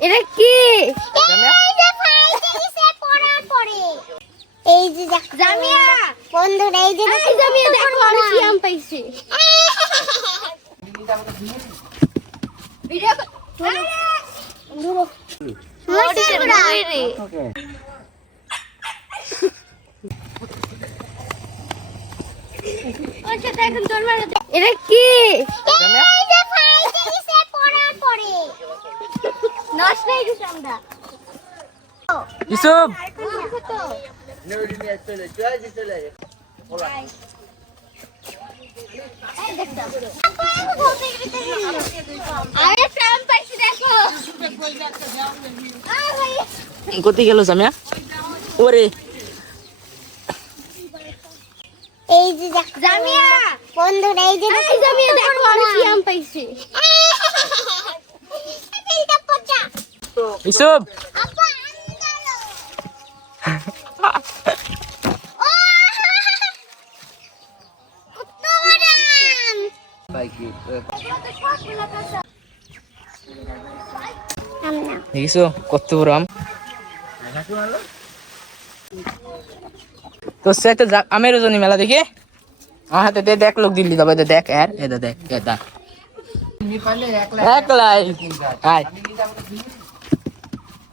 এটা কি? এই যে জামিয়া! বন্ধুরা এই যে জামিয়া দেখো আমি কি আম পাইছি। ভিডিও এটা কি? আমরা। ইসুপ আরে ফ্রাম পাইছি দেখো কোথায় গেল জামিয়া? ওরে। এই যে জামিয়া! বন্ধুরা এই যে জামিয়া দেখো আমি কি আম পাইছি? না দেখিছো কত বড় আম? তো সে তো আমের ওজনই মেলা দেখি। আমার হাতে দে দেখ লোক দিল্লি যাবে দেখ আর এ দেখ এ দেখ। একলাই আয়।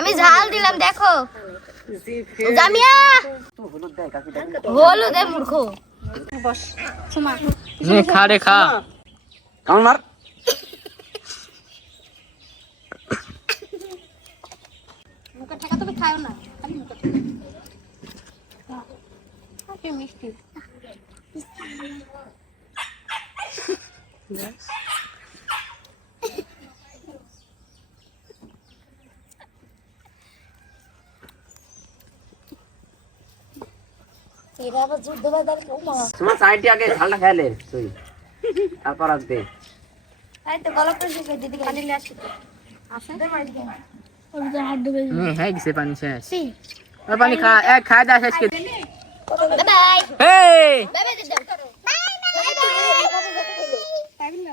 আমি ঝাল দিলাম দেখো। জামিয়া! হলুদ মূর্খ। বস খা রে খা। কামন মার? মুখে ঠেকা তুমি খাও না খালি মুখে ঠেকা। মিষ্টি। এরা আবার যুদ্ধ বাজার মা তোমার সাইডে আগে ঝালটা খেলে তুই তারপর আসবে তাই তো গলা করে শুকে দিদি খালি আসি তো আসে দে মাইর দে ওর যে হাত ডুবে হুম হ্যাঁ গিসে পানি শেষ সি আর পানি খা এক খা দা শেষ কে bye bye hey bye bye bye bye